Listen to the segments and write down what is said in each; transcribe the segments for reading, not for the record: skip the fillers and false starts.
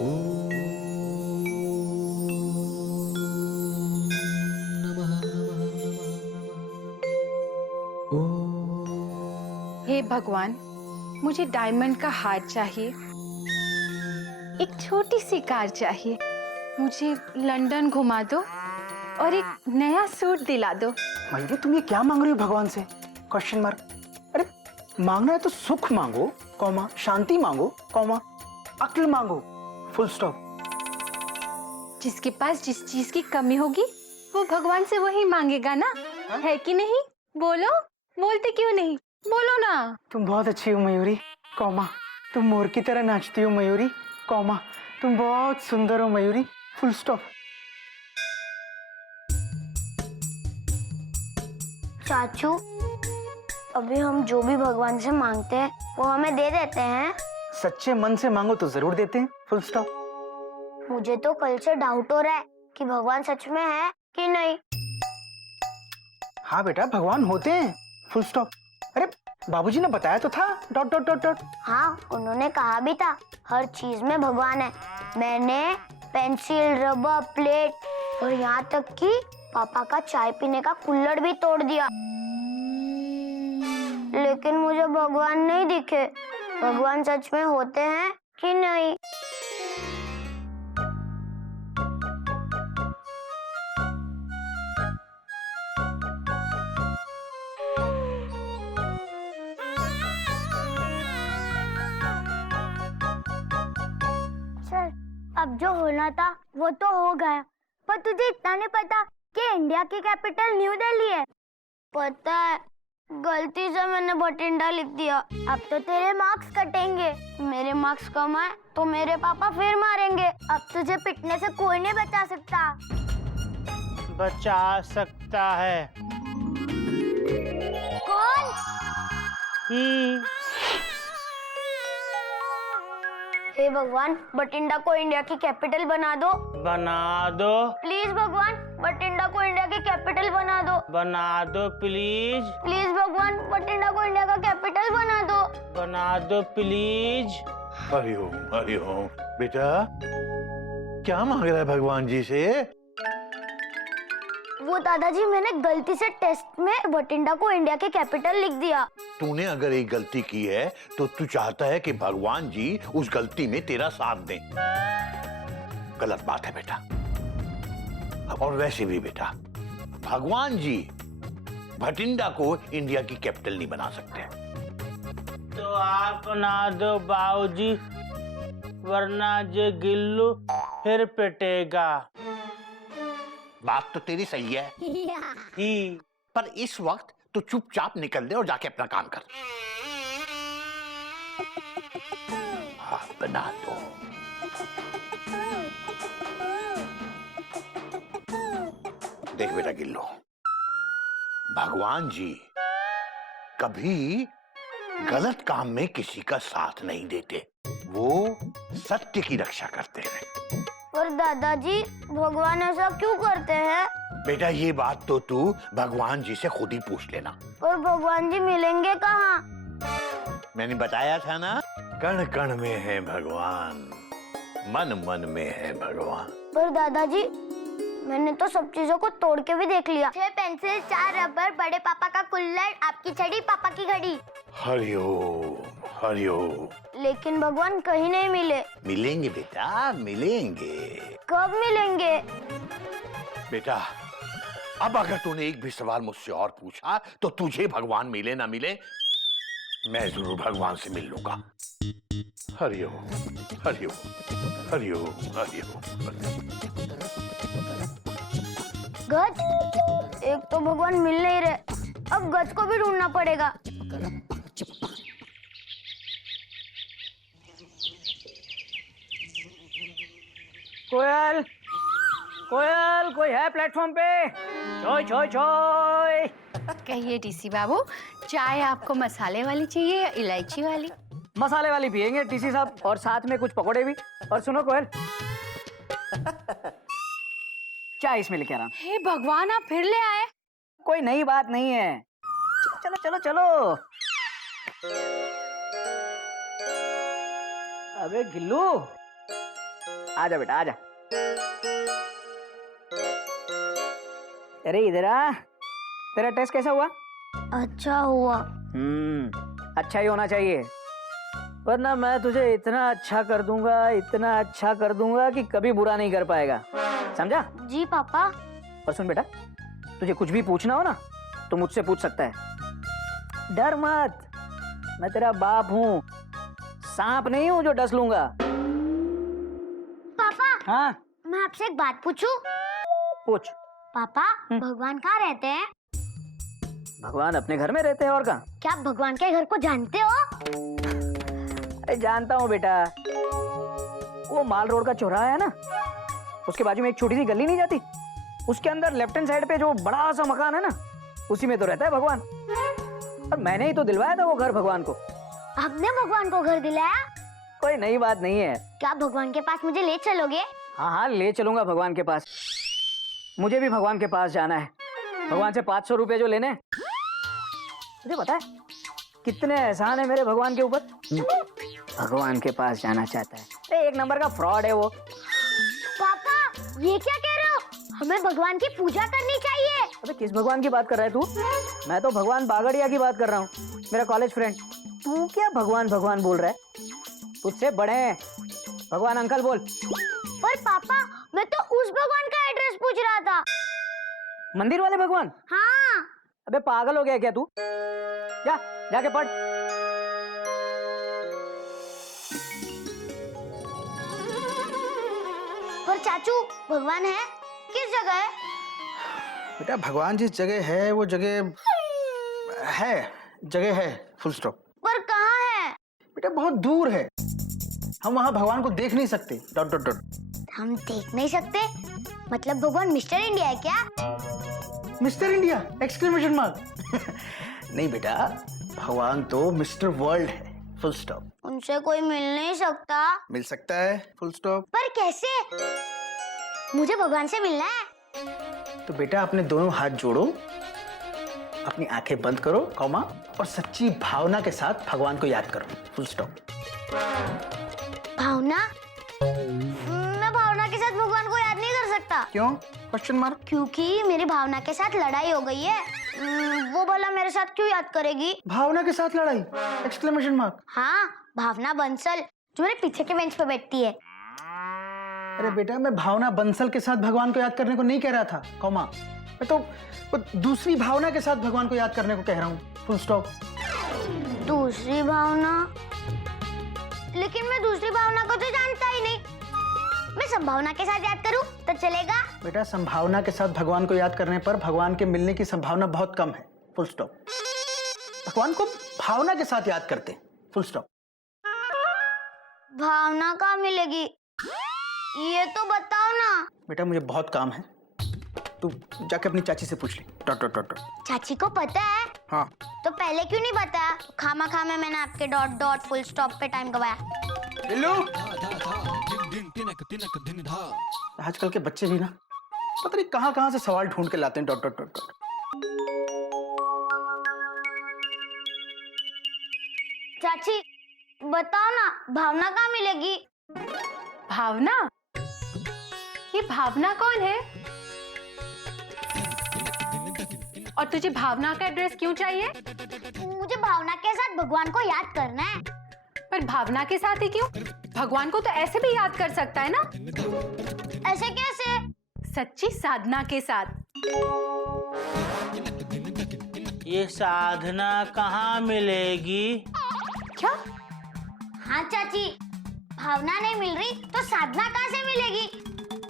हे भगवान, मुझे डायमंड का हार चाहिए, एक छोटी सी कार चाहिए, मुझे लंदन घुमा दो और एक नया सूट दिला दो। मयूरी, तुम ये क्या मांग रही हो भगवान से? Question mark. अरे मांगना है तो सुख मांगो, कौमा, शांति मांगो, कौमा, अक्ल मांगो, फुल स्टॉप। जिसके पास जिस चीज की कमी होगी वो भगवान से वही मांगेगा ना, है कि नहीं? बोलो, बोलते क्यों नहीं? बोलो ना। तुम बहुत अच्छी हो मयूरी, कौमा, तुम मोर की तरह नाचती हो मयूरी, कौमा, तुम बहुत सुंदर हो मयूरी, फुल स्टॉप। चाचू, अभी हम जो भी भगवान से मांगते हैं वो हमें दे देते हैं। सच्चे मन से मांगो तो जरूर देते हैं, फुल स्टॉप। मुझे तो कल से डाउट हो रहा है कि भगवान सच में है कि नहीं। हाँ बेटा, भगवान होते हैं, फुल स्टॉप। अरे बाबूजी ने बताया तो था, डॉट डॉट डॉट डॉट। हाँ, उन्होंने कहा भी था हर चीज में भगवान है। मैंने पेंसिल, रबर, प्लेट और यहाँ तक कि पापा का चाय पीने का कुल्हड़ भी तोड़ दिया, लेकिन मुझे भगवान नहीं दिखे। भगवान सच में होते हैं कि नहीं? सर, अब जो होना था वो तो हो गया, पर तुझे इतना नहीं पता कि इंडिया की कैपिटल न्यू दिल्ली है? पता है, गलती से मैंने बठिंडा लिख दिया। अब तो तेरे मार्क्स कटेंगे। मेरे मार्क्स कम आए तो मेरे पापा फिर मारेंगे। अब तुझे पिटने से कोई नहीं बचा सकता। बचा सकता है। कौन? हे भगवान, बठिंडा को इंडिया की कैपिटल बना दो। बना दो। प्लीज भगवान, बठिंडा को इंडिया की कैपिटल बना दो। बना दो प्लीज। प्लीज भगवान, बठिंडा को इंडिया का कैपिटल बना दो। बना दो प्लीज। हरिओम हरिओम। बेटा क्या मांग रहा है भगवान जी से? वो दादाजी, मैंने गलती से टेस्ट में बठिंडा को इंडिया की कैपिटल लिख दिया। तूने अगर एक गलती की है तो तू चाहता है कि भगवान जी उस गलती में तेरा साथ दें। गलत बात है बेटा। और वैसे भी बेटा, भगवान जी बठिंडा को इंडिया की कैपिटल नहीं बना सकते। तो आप बना दो बाबूजी, वरना जे गिल्लू फिर पिटेगा। बात तो तेरी सही है ही, पर इस वक्त तो चुपचाप निकल दे और जाके अपना काम कर। हाँ, बना दो। देख बेटा गिल्लो, भगवान जी कभी गलत काम में किसी का साथ नहीं देते, वो सत्य की रक्षा करते हैं। पर दादाजी, भगवान ऐसा क्यों करते हैं? बेटा ये बात तो तू भगवान जी से खुद ही पूछ लेना। पर भगवान जी मिलेंगे कहाँ? मैंने बताया था ना, कण कण में है भगवान, मन मन में है भगवान। पर दादाजी, मैंने तो सब चीजों को तोड़ के भी देख लिया। 6 पेंसिल, 4 रबर, बड़े पापा का कुल्हड़, आपकी छड़ी, पापा की घड़ी। हरिओम हरिओम। लेकिन भगवान कहीं नहीं मिले। मिलेंगे बेटा, मिलेंगे। कब मिलेंगे? बेटा अब अगर तूने एक भी सवाल मुझसे और पूछा तो तुझे भगवान मिले ना मिले, मैं जरूर भगवान से मिल लूंगा। हरिओम हरिओम हरिओम हरिओम। गज, एक तो भगवान मिल नहीं रहे, अब गज को भी ढूंढना पड़ेगा। कोयल, कोयल, कोई है प्लेटफॉर्म पे? छोय छोय छोय। कहिए डीसी बाबू, चाय आपको मसाले वाली चाहिए या इलायची वाली? मसाले वाली पियेंगे टीसी साहब, और साथ में कुछ पकोड़े भी। और सुनो कोयल, चाय इसमें लेके आ रहा हूं। हे भगवान, आप फिर ले आए? कोई नई बात नहीं है। चलो चलो चलो चलो। अबे गिल्लू, आजा बेटा आजा। अरे इधर आ, तेरा टेस्ट कैसा हुआ? अच्छा हुआ। अच्छा ही होना चाहिए, वरना मैं तुझे इतना अच्छा कर दूंगा कि कभी बुरा नहीं कर पाएगा, समझा? जी पापा। और सुन बेटा, तुझे कुछ भी पूछना हो ना तो मुझसे पूछ सकता है, डर मत, मैं तेरा बाप हूँ, सांप नहीं हूँ जो डस लूंगा। पापा हाँ मैं आपसे एक बात पूछूं? पूछ। पापा भगवान कहाँ रहते हैं? भगवान अपने घर में रहते हैं, और कहाँ? क्या आप भगवान के घर को जानते हो? अरे जानता हूँ बेटा, वो माल रोड का चौराहा है ना, उसके बाजू में एक छोटी सी गली नहीं जाती, उसके अंदर लेफ्ट हैंड साइड पे जो बड़ा सा मकान है ना, उसी में तो रहता है भगवान। और मैंने ही तो दिलवाया था वो घर भगवान को। आपने भगवान को घर दिलाया? कोई नई बात नहीं है। क्या भगवान के पास मुझे ले चलोगे? हाँ हाँ ले चलूंगा भगवान के पास, मुझे भी भगवान के पास जाना है। भगवान से 500 रुपए जो लेने, तुझे पता है कितने एहसान है मेरे भगवान के ऊपर? भगवान के पास जाना चाहता है, अरे एक नंबर का फ्रॉड है वो। पापा ये क्या कह रहे हो? हमें भगवान की पूजा करनी चाहिए। अबे किस भगवान की बात कर रहा है तू? मैं तो भगवान बागड़िया की बात कर रहा हूँ, मेरा कॉलेज फ्रेंड। तू क्या भगवान भगवान बोल रहा है? तुझसे बड़े हैं, भगवान अंकल बोल। पर पापा मैं तो उस भगवान का एड्रेस पूछ रहा था। मंदिर वाले भगवान? हाँ। अबे पागल हो गया क्या तू? जा जाके पढ़। पर चाचू भगवान है किस जगह है? बेटा भगवान जिस जगह है वो जगह है, फुल स्टॉप। पर कहाँ है? बेटा बहुत दूर है, हम वहां भगवान को देख नहीं सकते। Dot dot dot. हम देख नहीं सकते मतलब भगवान मिस्टर इंडिया है क्या? Mister India exclamation mark. नहीं बेटा, भगवान तो मिस्टर वर्ल्ड है, फुल स्टॉप। उनसे कोई मिल नहीं सकता? मिल सकता है, फुल स्टॉप। पर कैसे? मुझे भगवान से मिलना है। तो बेटा अपने दोनों हाथ जोड़ो, अपनी आंखें बंद करो, कॉमा, और सच्ची भावना के साथ भगवान को याद करो, फुल स्टॉप। भावना? मैं भावना के साथ भगवान को याद नहीं कर सकता। क्यों? Question mark. क्योंकि मेरी भावना के साथ लड़ाई हो गई है। वो भला मेरे साथ क्यों याद करेगी? भावना के साथ लड़ाई? Exclamation mark. हाँ, भावना बंसल जो मेरे पीछे के बेंच पे बैठती है। अरे बेटा मैं भावना बंसल के साथ भगवान को याद करने को नहीं कह रहा था, कॉमा, मैं तो वो दूसरी भावना के साथ भगवान को याद करने को कह रहा हूँ, फुल स्टॉप। दूसरी भावना? लेकिन मैं दूसरी भावना को तो जानता ही नहीं। मैं संभावना के साथ याद करूं तो चलेगा? बेटा संभावना के साथ भगवान को याद करने पर भगवान के मिलने की संभावना बहुत कम है, फुल स्टॉप। भगवान को भावना के साथ याद करते हैं, फुल स्टॉप। भावना कहाँ मिलेगी ये तो बताओ ना। बेटा मुझे बहुत काम है, तू जाके अपनी चाची से पूछ ले, डॉट डॉट डॉट। चाची को पता है? हाँ। तो पहले क्यों नहीं बताया? खामा खामे मैंने आपके डॉट डॉट फुल स्टॉप पे टाइम गवाया। बिल्लू, आजकल के बच्चे भी ना पता नहीं कहाँ से सवाल ढूंढ के लाते हैं, डॉट डॉट डॉट डॉट। चाची बताओ ना, भावना कहाँ मिलेगी? भावना? ये भावना कौन है? और तुझे भावना का एड्रेस क्यों चाहिए? मुझे भावना के साथ भगवान को याद करना है। पर भावना के साथ ही क्यों? भगवान को तो ऐसे भी याद कर सकता है ना? ऐसे कैसे? सच्ची साधना के साथ। ये साधना कहाँ मिलेगी? क्या? हाँ चाची, भावना नहीं मिल रही तो साधना कहाँ से मिलेगी?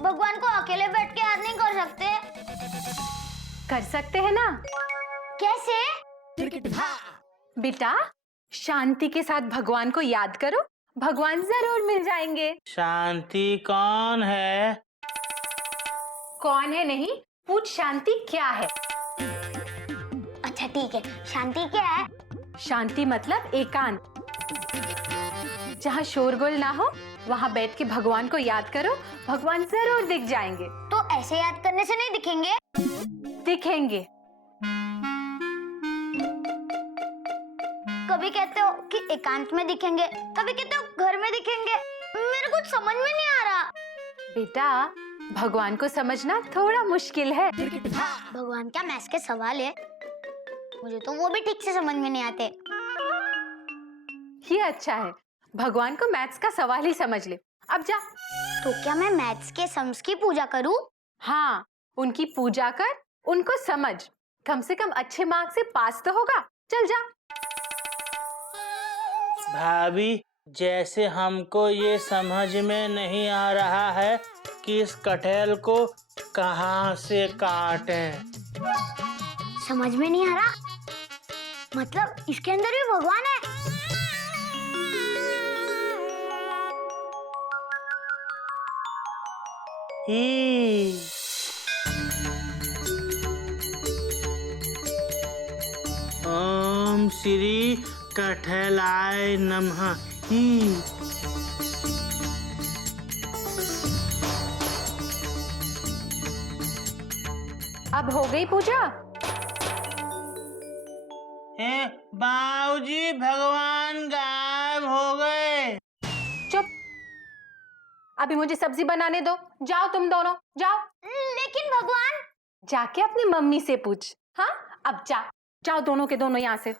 भगवान को अकेले बैठ के याद नहीं कर सकते? कर सकते हैं ना। कैसे? बेटा शांति के साथ भगवान को याद करो, भगवान जरूर मिल जाएंगे। शांति कौन है? कौन है नहीं, पूछ शांति क्या है। अच्छा ठीक है, शांति क्या है? शांति मतलब एकांत, जहाँ शोरगुल ना हो वहाँ बैठ के भगवान को याद करो, भगवान जरूर दिख जाएंगे। तो ऐसे याद करने से नहीं दिखेंगे? दिखेंगे। कभी कहते हो कि एकांत में दिखेंगे, कभी कहते हो घर में दिखेंगे। मेरे कुछ समझ में नहीं आ रहा। बेटा, भगवान को समझना थोड़ा मुश्किल है। भगवान क्या मैथ्स के सवाल है? मुझे तो वो भी ठीक से समझ में नहीं आते। ये अच्छा है, भगवान को मैथ्स का सवाल ही समझ ले। अब जा। तो क्या मैं मैथ्स के सम्स की पूजा करूं? हाँ, उनकी पूजा कर, उनको समझ, कम से कम अच्छे मार्क्स से पास तो होगा। चल जा। भाभी, जैसे हमको ये समझ में नहीं आ रहा है कि इस कटहल को कहाँ से काटें। समझ में नहीं आ रहा? मतलब इसके अंदर भी भगवान है? ई ओम श्री कटहलाय नमः। ही अब हो गई पूजा? बाबूजी, भगवान गायब हो गए। चुप। अभी मुझे सब्जी बनाने दो। जाओ तुम दोनों, जाओ। लेकिन भगवान। जाके अपनी मम्मी से पूछ। हाँ, अब जा, जाओ दोनों के दोनों यहाँ से।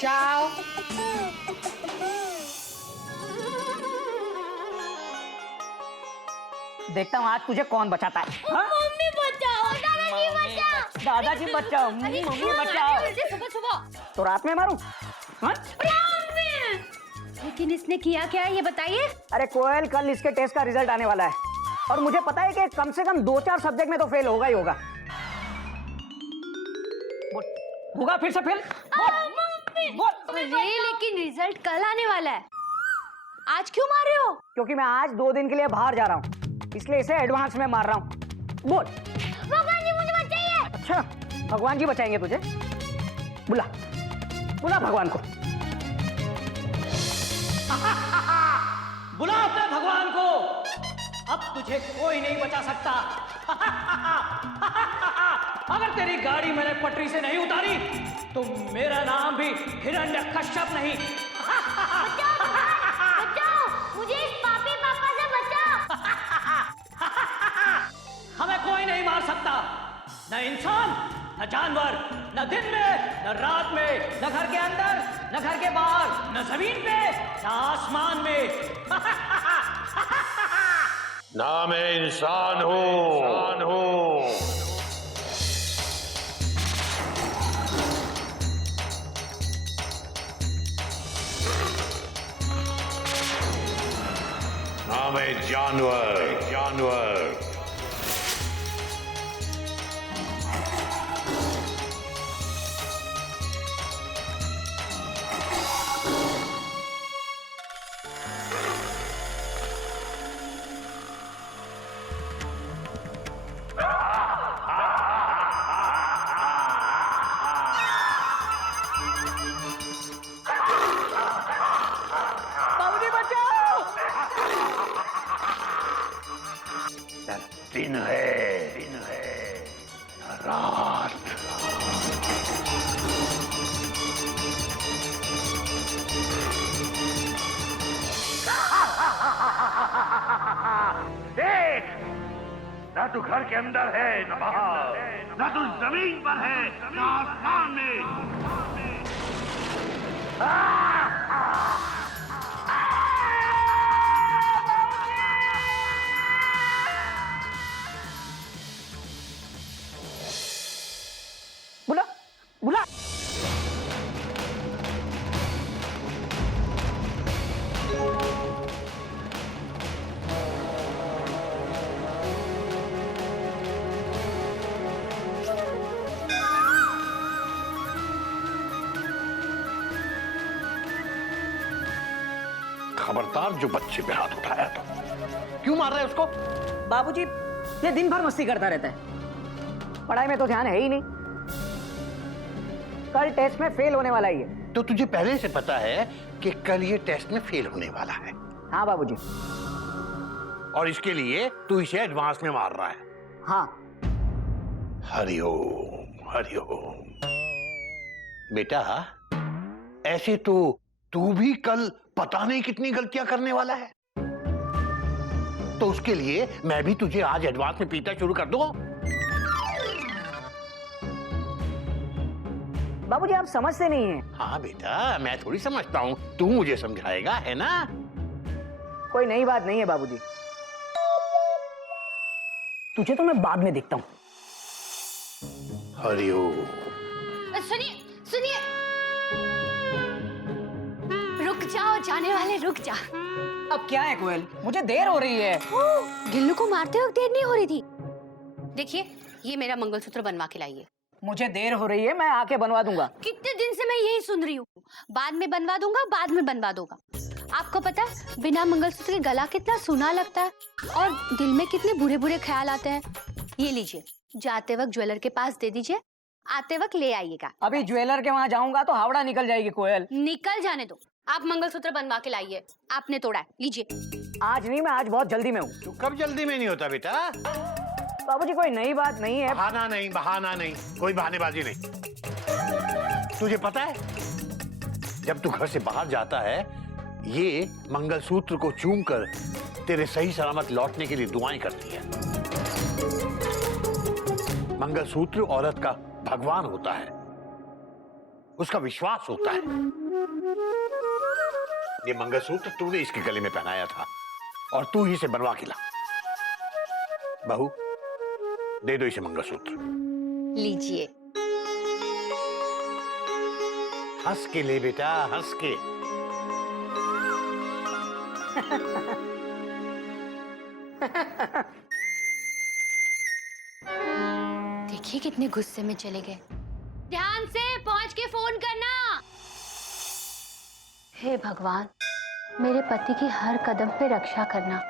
जाओ। देखता हूँ आज तुझे कौन बचाता है। हाँ? मम्मी बचाओ, दादाजी बचाओ। दादाजी बचाओ, मम्मी बचाओ। सुबह सुबह। तो रात में मारूं? हाँ? लेकिन इसने किया क्या है ये बताइए। अरे कोयल, कल इसके टेस्ट का रिजल्ट आने वाला है और मुझे पता है कि कम से कम 2-4 सब्जेक्ट में तो फेल होगा ही होगा। होगा फिर से फेल? अरे लेकिन रिजल्ट कल आने वाला है, आज क्यों मार रहे हो? क्योंकि मैं आज 2 दिन के लिए बाहर जा रहा हूँ, इसलिए इसे एडवांस में मार रहा हूँ। बोल। भगवान जी मुझे बचाइए। अच्छा, भगवान जी बचाएंगे तुझे? बुला बुला भगवान को। बुला अपने भगवान को। अब तुझे कोई नहीं बचा सकता। अगर तेरी गाड़ी मैंने पटरी से नहीं उतारी तो मेरा नाम भी हिरण्यकश्यप नहीं। बचाओ, मुझे इस पापी पापा से बचाओ। हमें कोई नहीं मार सकता, न इंसान, न जानवर, न दिन में, न रात में, न घर के अंदर, न घर के बाहर, न जमीन पे, न आसमान में। ना मैं इंसान हूँ, ना मैं जानवर। बाबूजी बचाओ। दिन है रात। देख, ना तू घर के अंदर है, न बाहर, ना तू जमीन पर है, न आसमान में। बुला बुला। खबरदार जो बच्चे पे हाथ उठाया तो क्यों मार रहे हैं उसको? बाबूजी, ये दिन भर मस्ती करता रहता है, पढ़ाई में तो ध्यान है ही नहीं। कल टेस्ट में फेल होने वाला ही है। तो तुझे पहले से पता है कि कल ये टेस्ट में फेल होने वाला है? हाँ बाबूजी। और इसके लिए तू इसे एडवांस में मार रहा है? हाँ, हरिओम हरिओम। बेटा, ऐसे तो तू भी कल पता नहीं कितनी गलतियां करने वाला है, तो उसके लिए मैं भी तुझे आज एडवांस में पीटा शुरू कर दूं। बाबूजी आप समझते नहीं हैं। हाँ बेटा, मैं थोड़ी समझता हूँ, तू मुझे समझाएगा, है ना? कोई नई बात नहीं है बाबूजी, तुझे तो मैं बाद में देखता हूँ। हरिओम। सुनिए सुनिए, रुक जाओ जाने वाले, रुक जा। अब क्या है कोयल, मुझे देर हो रही है। गिल्लू को मारते वक्त देर नहीं हो रही थी। देखिए, ये मेरा मंगलसूत्र बनवा के लाइए। मुझे देर हो रही है, मैं आके बनवा दूंगा। कितने दिन से मैं यही सुन रही हूँ, बाद में बनवा दूंगा, बाद में बनवा दूंगा। आपको पता है बिना मंगलसूत्र के गला कितना सूना लगता है और दिल में कितने बुरे बुरे ख्याल आते हैं। ये लीजिए, जाते वक्त ज्वेलर के पास दे दीजिए, आते वक्त ले आइएगा। अभी ज्वेलर के वहाँ जाऊंगा तो हावड़ा निकल जाएगी कोयल। निकल जाने दो, आप मंगलसूत्र बनवा के लाइए। आपने तोड़ा है, लीजिए। आज नहीं, मैं आज बहुत जल्दी में हूँ। तू कब जल्दी में नहीं होता बेटा? बाबूजी कोई नई बात नहीं है। बहाना नहीं, कोई बहानेबाजी नहीं। तुझे पता है, जब तू घर से बाहर जाता है, ये मंगलसूत्र को चूम कर तेरे सही सलामत लौटने के लिए दुआएं करती है। मंगलसूत्र औरत का भगवान होता है, उसका विश्वास होता है। ये मंगलसूत्र तूने इसके गले में पहनाया था और तू ही इसे बनवा के ला। बहू, दे दो इसे मंगलसूत्र। लीजिए। हंस के ले बेटा, हंस के। देखिए कितने गुस्से में चले गए। ध्यान से पहुंच के फोन करना। हे भगवान, मेरे पति की हर कदम पे रक्षा करना।